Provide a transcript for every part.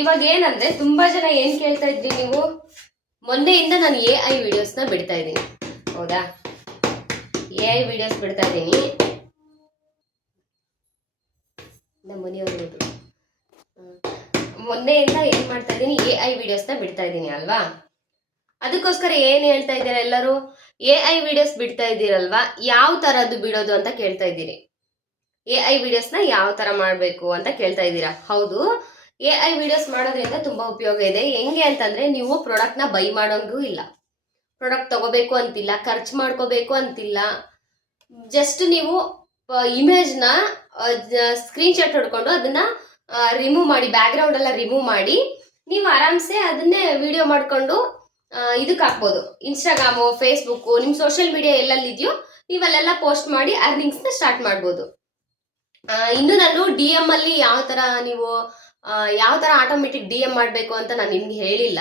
ಇವಾಗ ಏನಂದ್ರೆ ತುಂಬಾ ಜನ ಏನ್ ಕೇಳ್ತಾ ಇದ್ರಿ ನೀವು, ಮೊನ್ನೆಯಿಂದ ನಾನು AI ವಿಡಿಯೋಸ್ನ ಬಿಡ್ತಾ ಇದ್ದೀನಿ, ಹೌದಾ? AI ವಿಡಿಯೋಸ್ ಬಿಡ್ತಾ ಇದ್ದೀನಿ. ನಮ್ಮ ಮನೆಯವರು ಮೊನ್ನೆಯಿಂದ ಏನ್ ಮಾಡ್ತಾ ಇದ್ದೀನಿ, AI ವಿಡಿಯೋಸ್ನ ಬಿಡ್ತಾ ಇದ್ದೀನಿ ಅಲ್ವಾ? ಅದಕ್ಕೋಸ್ಕರ ಏನ್ ಹೇಳ್ತಾ ಇದ್ದೀರಾ ಎಲ್ಲರೂ, AI ವಿಡಿಯೋಸ್ ಬಿಡ್ತಾ ಇದ್ದೀರಲ್ವಾ, ಯಾವ ತರದ್ದು ಬಿಡೋದು ಅಂತ ಕೇಳ್ತಾ ಇದ್ದೀರಿ. AI ವಿಡಿಯೋಸ್ನ ಯಾವ ತರ ಮಾಡಬೇಕು ಅಂತ ಕೇಳ್ತಾ ಇದ್ದೀರಾ. ಹೌದು, AI ವಿಡಿಯೋಸ್ ಮಾಡೋದ್ರಿಂದ ತುಂಬಾ ಉಪಯೋಗ ಇದೆ. ಹೆಂಗೆ ಅಂತಂದ್ರೆ, ನೀವು ಪ್ರಾಡಕ್ಟ್ನ ಬೈ ಮಾಡೋಂಗೂ ಇಲ್ಲ, ಪ್ರಾಡಕ್ಟ್ ತಗೋಬೇಕು ಅಂತಿಲ್ಲ, ಖರ್ಚು ಮಾಡ್ಕೋಬೇಕು ಅಂತಿಲ್ಲ. ಜಸ್ಟ್ ನೀವು ಇಮೇಜ್ನ ಸ್ಕ್ರೀನ್ ಶಾಟ್ ಹೊಡ್ಕೊಂಡು ಅದನ್ನ ರಿಮೂವ್ ಮಾಡಿ, ಬ್ಯಾಕ್ ಗ್ರೌಂಡ್ ಎಲ್ಲ ರಿಮೂವ್ ಮಾಡಿ, ನೀವು ಆರಾಮ್ಸೆ ಅದನ್ನೇ ವಿಡಿಯೋ ಮಾಡ್ಕೊಂಡು ಇದಕ್ಕೆ ಹಾಕ್ಬೋದು. ಇನ್ಸ್ಟಾಗ್ರಾಮು, ಫೇಸ್ಬುಕ್ಕು, ನಿಮ್ಮ ಸೋಷಿಯಲ್ ಮೀಡಿಯಾ ಎಲ್ಲೆಲ್ಲಿದೆಯೋ ನೀವಲ್ಲೆಲ್ಲ ಪೋಸ್ಟ್ ಮಾಡಿ ಅರ್ನಿಂಗ್ಸ್ನ ಸ್ಟಾರ್ಟ್ ಮಾಡ್ಬೋದು. ಇನ್ನು ನಾನು DM ಅಲ್ಲಿ ಯಾವ ತರ ಆಟೋಮೆಟಿಕ್ DM ಮಾಡಬೇಕು ಅಂತ ನಾನು ನಿಮ್ಗೆ ಹೇಳಿಲ್ಲ.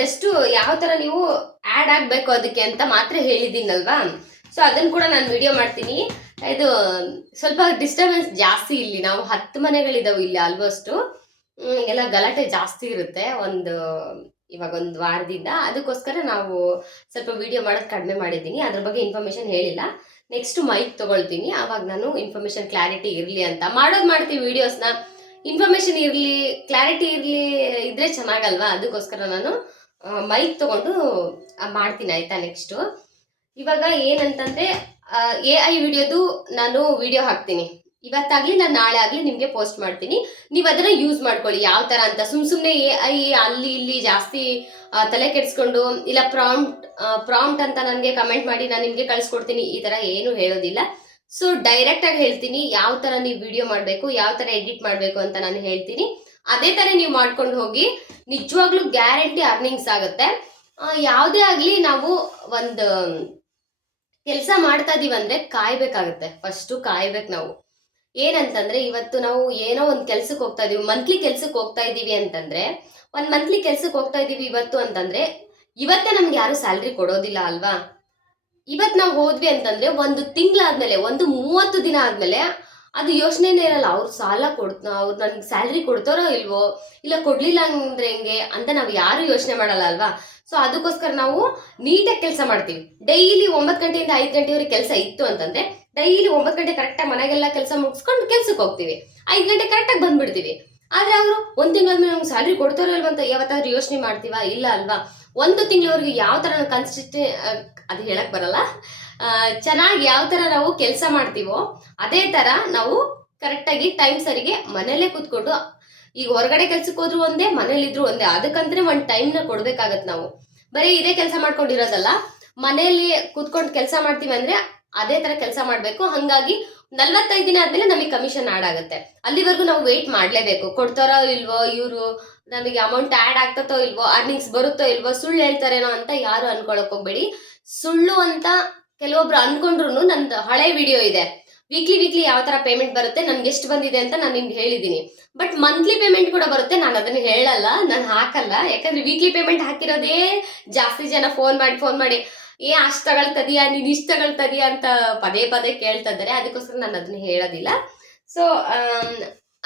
ಜಸ್ಟ್ ಯಾವ ತರ ನೀವು ಆ್ಯಡ್ ಆಗಬೇಕು ಅದಕ್ಕೆ ಅಂತ ಮಾತ್ರ ಹೇಳಿದ್ದೀನಲ್ವಾ. ಸೊ ಅದನ್ನು ಕೂಡ ನಾನು ವಿಡಿಯೋ ಮಾಡ್ತೀನಿ. ಇದು ಸ್ವಲ್ಪ ಡಿಸ್ಟರ್ಬೆನ್ಸ್ ಜಾಸ್ತಿ, ಇಲ್ಲಿ ನಾವು 10 ಮನೆಗಳಿದಾವೆ ಇಲ್ಲಿ ಆಲ್ಮೋಸ್ಟು. ಎಲ್ಲ ಗಲಾಟೆ ಜಾಸ್ತಿ ಇರುತ್ತೆ ಇವಾಗ ಒಂದು ವಾರದಿಂದ. ಅದಕ್ಕೋಸ್ಕರ ನಾವು ಸ್ವಲ್ಪ ವಿಡಿಯೋ ಮಾಡೋದು ಕಡಿಮೆ ಮಾಡಿದ್ದೀನಿ, ಅದ್ರ ಬಗ್ಗೆ ಇನ್ಫಾರ್ಮೇಶನ್ ಹೇಳಿಲ್ಲ. ನೆಕ್ಸ್ಟ್ ಮೈಕ್ ತಗೊಳ್ತೀನಿ, ಆವಾಗ ನಾನು ಇನ್ಫಾರ್ಮೇಶನ್ ಕ್ಲಾರಿಟಿ ಇರಲಿ ಅಂತ ಮಾಡ್ತೀವಿ ವಿಡಿಯೋಸ್ನ. ಇನ್ಫಾರ್ಮೇಶನ್ ಇರಲಿ, ಕ್ಲಾರಿಟಿ ಇದ್ರೆ ಚೆನ್ನಾಗಲ್ವಾ, ಅದಕ್ಕೋಸ್ಕರ ನಾನು ಮೈಕ್ ತಗೊಂಡು ಮಾಡ್ತೀನಿ, ಆಯ್ತಾ? ನೆಕ್ಸ್ಟು ಇವಾಗ ಏನಂತಂದ್ರೆ, AI ವಿಡಿಯೋದು ನಾನು ವಿಡಿಯೋ ಹಾಕ್ತೀನಿ, ಇವತ್ತಾಗ್ಲಿ ನಾನು ನಾಳೆ ಆಗಲಿ ನಿಮಗೆ ಪೋಸ್ಟ್ ಮಾಡ್ತೀನಿ. ನೀವು ಅದನ್ನ ಯೂಸ್ ಮಾಡ್ಕೊಳ್ಳಿ. ಯಾವ ತರ ಅಂತ ಸುಮ್ಮನೆ AI ಅಲ್ಲಿ ಇಲ್ಲಿ ಜಾಸ್ತಿ ತಲೆ ಕೆಡಿಸ್ಕೊಂಡು, ಇಲ್ಲ ಪ್ರಾಂಪ್ಟ್ ಅಂತ ನನಗೆ ಕಮೆಂಟ್ ಮಾಡಿ ನಾನು ನಿಮಗೆ ಕಳಿಸ್ಕೊಡ್ತೀನಿ, ಈ ತರ ಏನು ಹೇಳೋದಿಲ್ಲ. ಸೊ ಡೈರೆಕ್ಟ್ ಆಗಿ ಹೇಳ್ತೀನಿ, ಯಾವ ತರ ನೀವು ವಿಡಿಯೋ ಮಾಡಬೇಕು, ಯಾವ ತರ ಎಡಿಟ್ ಮಾಡಬೇಕು ಅಂತ ನಾನು ಹೇಳ್ತೀನಿ. ಅದೇ ತರ ನೀವು ಮಾಡ್ಕೊಂಡು ಹೋಗಿ, ನಿಜವಾಗ್ಲೂ ಗ್ಯಾರಂಟಿ ಅರ್ನಿಂಗ್ಸ್ ಆಗುತ್ತೆ. ಯಾವುದೇ ಆಗಲಿ ನಾವು ಒಂದು ಕೆಲಸ ಮಾಡ್ತಾ ಇದೀವಿ ಅಂದ್ರೆ ಕಾಯ್ಬೇಕಾಗತ್ತೆ. ಫಸ್ಟು ಕಾಯ್ಬೇಕು ನಾವು. ಏನಂತಂದ್ರೆ, ಇವತ್ತು ನಾವು ಏನೋ ಒಂದು ಕೆಲ್ಸಕ್ಕೆ ಹೋಗ್ತಾ ಇದೀವಿ, ಮಂತ್ಲಿ ಕೆಲ್ಸಕ್ಕೆ ಹೋಗ್ತಾ ಇದೀವಿ ಅಂತಂದ್ರೆ, ಒಂದು ಮಂತ್ಲಿ ಕೆಲ್ಸಕ್ಕೆ ಹೋಗ್ತಾ ಇದೀವಿ ಇವತ್ತು ಅಂತಂದ್ರೆ, ಇವತ್ತೇ ನಮ್ಗೆ ಯಾರು ಸ್ಯಾಲ್ರಿ ಕೊಡೋದಿಲ್ಲ ಅಲ್ವಾ? ಇವತ್ತು ನಾವು ಹೋದ್ವಿ ಅಂತಂದ್ರೆ ಒಂದು ತಿಂಗಳಾದ್ಮೇಲೆ, ಒಂದು 30 ದಿನ ಆದ್ಮೇಲೆ ಅದು ಯೋಚನೆನೇ ಇರಲ್ಲ, ಅವ್ರು ನನ್ಗೆ ಸ್ಯಾಲ್ರಿ ಕೊಡ್ತಾರೋ ಇಲ್ವೋ, ಇಲ್ಲ ಕೊಡ್ಲಿಲ್ಲ ಅಂದ್ರೆ ಹೆಂಗೆ ಅಂತ ನಾವು ಯಾರು ಯೋಚನೆ ಮಾಡಲ್ಲ ಅಲ್ವಾ? ಸೊ ಅದಕ್ಕೋಸ್ಕರ ನಾವು ನೀಟಾಗಿ ಕೆಲಸ ಮಾಡ್ತೀವಿ. ಡೈಲಿ 9 ಗಂಟೆಯಿಂದ 5 ಗಂಟೆವರೆಗೆ ಕೆಲಸ ಇತ್ತು ಅಂತಂದ್ರೆ, ಡೈಲಿ 9 ಗಂಟೆ ಕರೆಕ್ಟಾಗಿ ಮನೆಗೆಲ್ಲ ಕೆಲಸ ಮುಗಿಸ್ಕೊಂಡು ಕೆಲ್ಸಕ್ಕೆ ಹೋಗ್ತೀವಿ, 5 ಗಂಟೆ ಕರೆಕ್ಟಾಗಿ ಬಂದ್ಬಿಡ್ತೀವಿ. ಆದ್ರೆ ಅವರು ಒಂದು ತಿಂಗಳಾದ್ಮೇಲೆ ನಮ್ಗೆ ಸ್ಯಾಲ್ರಿ ಕೊಡ್ತಾರೋ ಇಲ್ವ ಅಂತ ಯಾವತ್ತಾದ್ರೂ ಯೋಚನೆ ಮಾಡ್ತೀವಾ? ಇಲ್ಲ ಅಲ್ವಾ? ಒಂದು ತಿಂಗಳವರೆಗೆ ಯಾವ ತರ ಅದು ಹೇಳಕ್ ಬರಲ್ಲ, ಚೆನ್ನಾಗಿ ಯಾವ ತರ ನಾವು ಕೆಲಸ ಮಾಡ್ತೀವೋ ಅದೇ ತರ ನಾವು ಕರೆಕ್ಟಾಗಿ ಟೈಮ್ ಸರಿಗೆ ಮನೇಲೆ ಕೂತ್ಕೊಂಡು, ಈಗ ಹೊರಗಡೆ ಕೆಲ್ಸಕ್ಕೆ ಹೋದ್ರು ಒಂದೇ, ಮನೇಲಿದ್ರು ಒಂದೇ, ಅದಕ್ಕಂದ್ರೆ ಒಂದು ಟೈಮ್ನ ಕೊಡ್ಬೇಕಾಗತ್ತೆ. ನಾವು ಬರೀ ಇದೇ ಕೆಲಸ ಮಾಡ್ಕೊಂಡಿರೋದಲ್ಲ, ಮನೆಯಲ್ಲಿ ಕೂತ್ಕೊಂಡು ಕೆಲಸ ಮಾಡ್ತೀವಿ ಅಂದ್ರೆ ಅದೇ ತರ ಕೆಲಸ ಮಾಡ್ಬೇಕು. ಹಂಗಾಗಿ 45 ದಿನ ಆದ್ಮೇಲೆ ನಮಗೆ ಕಮಿಷನ್ ಆಡ್ ಆಗುತ್ತೆ. ಅಲ್ಲಿವರೆಗೂ ನಾವು ವೆಯ್ಟ್ ಮಾಡ್ಲೇಬೇಕು, ಕೊಡ್ತಾರೋ ಇಲ್ವೋ, ಇವರು ನಮಗೆ ಅಮೌಂಟ್ ಆಡ್ ಆಗ್ತತೋ ಇಲ್ವೋ, ಅರ್ನಿಂಗ್ಸ್ ಬರುತ್ತೋ ಇಲ್ವೋ, ಸುಳ್ಳು ಹೇಳ್ತಾರೇನೋ ಅಂತ ಯಾರು ಅನ್ಕೊಳಕ್ ಹೋಗ್ಬೇಡಿ. ಸುಳ್ಳು ಅಂತ ಕೆಲವೊಬ್ರು ಅನ್ಕೊಂಡ್ರು, ನಂದು ಹಳೆ ವಿಡಿಯೋ ಇದೆ, ವೀಕ್ಲಿ ಯಾವ ತರ ಪೇಮೆಂಟ್ ಬರುತ್ತೆ, ನನ್ಗೆ ಎಷ್ಟು ಬಂದಿದೆ ಅಂತ ನಾನು ನಿಮ್ಗೆ ಹೇಳಿದೀನಿ. ಬಟ್ ಮಂತ್ಲಿ ಪೇಮೆಂಟ್ ಕೂಡ ಬರುತ್ತೆ, ನಾನು ಅದನ್ನ ಹೇಳಲ್ಲ, ನಾನು ಹಾಕಲ್ಲ. ಯಾಕಂದ್ರೆ ವೀಕ್ಲಿ ಪೇಮೆಂಟ್ ಹಾಕಿರೋದೇ ಜಾಸ್ತಿ ಜನ ಫೋನ್ ಮಾಡಿ ಅಷ್ಟು ತಗೊಳ್ತದೀಯಾ, ನೀನ್ ಇಷ್ಟು ತಗೊಳ್ತದೀಯಾ ಅಂತ ಪದೇ ಕೇಳ್ತಾ ಇದ್ದಾರೆ. ಅದಕ್ಕೋಸ್ಕರ ನಾನು ಅದನ್ನ ಹೇಳೋದಿಲ್ಲ. ಸೊ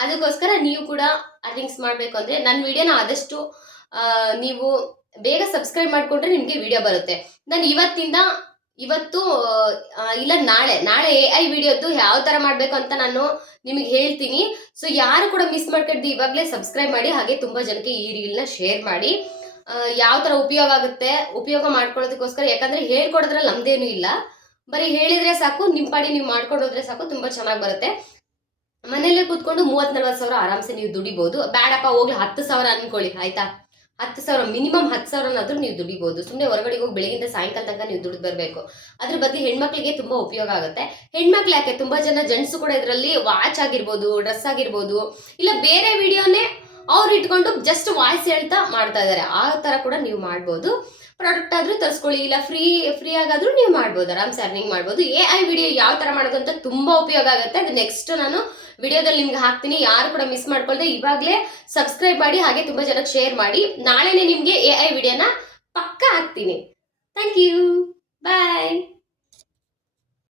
ಅದಕ್ಕೋಸ್ಕರ ನೀವು ಕೂಡ ಅರ್ನಿಂಗ್ಸ್ ಮಾಡ್ಬೇಕು ಅಂದ್ರೆ ನನ್ನ ವಿಡಿಯೋನ ಆದಷ್ಟು ನೀವು ಬೇಗ ಸಬ್ಸ್ಕ್ರೈಬ್ ಮಾಡ್ಕೊಂಡ್ರೆ ನಿಮ್ಗೆ ವಿಡಿಯೋ ಬರುತ್ತೆ. ನಾನು ಇವತ್ತು ಇಲ್ಲ ನಾಳೆ AI ವಿಡಿಯೋದ್ದು ಯಾವ ತರ ಮಾಡ್ಬೇಕು ಅಂತ ನಾನು ನಿಮಗೆ ಹೇಳ್ತೀನಿ. ಸೊ ಯಾರು ಕೂಡ ಮಿಸ್ ಮಾಡ್ಕೊಂಡು ಇವಾಗಲೇ ಸಬ್ಸ್ಕ್ರೈಬ್ ಮಾಡಿ, ಹಾಗೆ ತುಂಬಾ ಜನಕ್ಕೆ ಈ ರೀಲ್ನ ಶೇರ್ ಮಾಡಿ. ಯಾವ ತರ ಉಪಯೋಗ ಮಾಡ್ಕೊಳ್ಳೋದಕ್ಕೋಸ್ಕರ, ಯಾಕಂದ್ರೆ ಹೇಳ್ಕೊಡೋದ್ರಲ್ಲಿ ನಮ್ದೇನು ಇಲ್ಲ, ಬರೀ ಹೇಳಿದ್ರೆ ಸಾಕು, ನಿಮ್ ಪಾಡಿ ನೀವು ಮಾಡ್ಕೊಂಡು ಹೋದ್ರೆ ಸಾಕು, ತುಂಬಾ ಚೆನ್ನಾಗಿ ಬರುತ್ತೆ. ಮನೇಲೆ ಕೂತ್ಕೊಂಡು 30-40 ಸಾವಿರ ಆರಾಮ್ಸೆ ನೀವು ದುಡಿಬಹುದು. ಬೇಡಪ್ಪ ಹೋಗ್ಲಿ 10,000 ಅನ್ಕೊಳ್ಳಿ, ಆಯ್ತಾ? 10,000 ಮಿನಿಮಮ್ 10,000ನಾದ್ರೂ ನೀವು ದುಡಿಬಹುದು. ಸುಮ್ಮನೆ ಹೊರಗಡೆ ಹೋಗಿ ಬೆಳಗಿಂದ ಸಾಯಂಕಾಲ ತನಕ ನೀವು ದುಡಿದು ಬರಬೇಕು. ಅದ್ರ ಬಗ್ಗೆ ಹೆಣ್ಮಕ್ಳಿಗೆ ತುಂಬಾ ಉಪಯೋಗ ಆಗುತ್ತೆ. ಹೆಣ್ಮಕ್ಳು ಯಾಕೆ, ತುಂಬಾ ಜನ ಜೆಂಟ್ಸ್ ಕೂಡ ಇದರಲ್ಲಿ ವಾಚ್ ಆಗಿರ್ಬೋದು, ಡ್ರೆಸ್ ಆಗಿರ್ಬೋದು, ಇಲ್ಲ ಬೇರೆ ವಿಡಿಯೋನೇ ಅವ್ರು ಇಟ್ಕೊಂಡು ಜಸ್ಟ್ ವಾಯ್ಸ್ ಹೇಳ್ತಾ ಮಾಡ್ತಾ ಇದಾರೆ, ಆ ತರ ಕೂಡ ನೀವು ಮಾಡ್ಬೋದು. ಪ್ರಾಡಕ್ಟ್ ಆದ್ರೂ ತರಿಸ್ಕೊಳ್ಳಿ, ಇಲ್ಲ ಫ್ರೀ ಆಗಾದ್ರೂ ನೀವು ಮಾಡ್ಬೋದು, ಆರಾಮ್ಸೆ ಅರ್ನಿಂಗ್ ಮಾಡ್ಬೋದು. AI ವಿಡಿಯೋ ಯಾವ ತರ ಮಾಡೋದು ಅಂತ ತುಂಬಾ ಉಪಯೋಗ ಆಗುತ್ತೆ. ಅದು ನೆಕ್ಸ್ಟ್ ನಾನು ವಿಡಿಯೋದಲ್ಲಿ ನಿಮ್ಗೆ ಹಾಕ್ತೀನಿ. ಯಾರು ಕೂಡ ಮಿಸ್ ಮಾಡ್ಕೊಳ್ದೆ ಇವಾಗಲೇ ಸಬ್ಸ್ಕ್ರೈಬ್ ಮಾಡಿ, ಹಾಗೆ ತುಂಬಾ ಜನಕ್ಕೆ ಶೇರ್ ಮಾಡಿ. ನಾಳೆನೆ ನಿಮ್ಗೆ AI ವಿಡಿಯೋನ ಪಕ್ಕಾ ಹಾಕ್ತೀನಿ. Thank you, bye.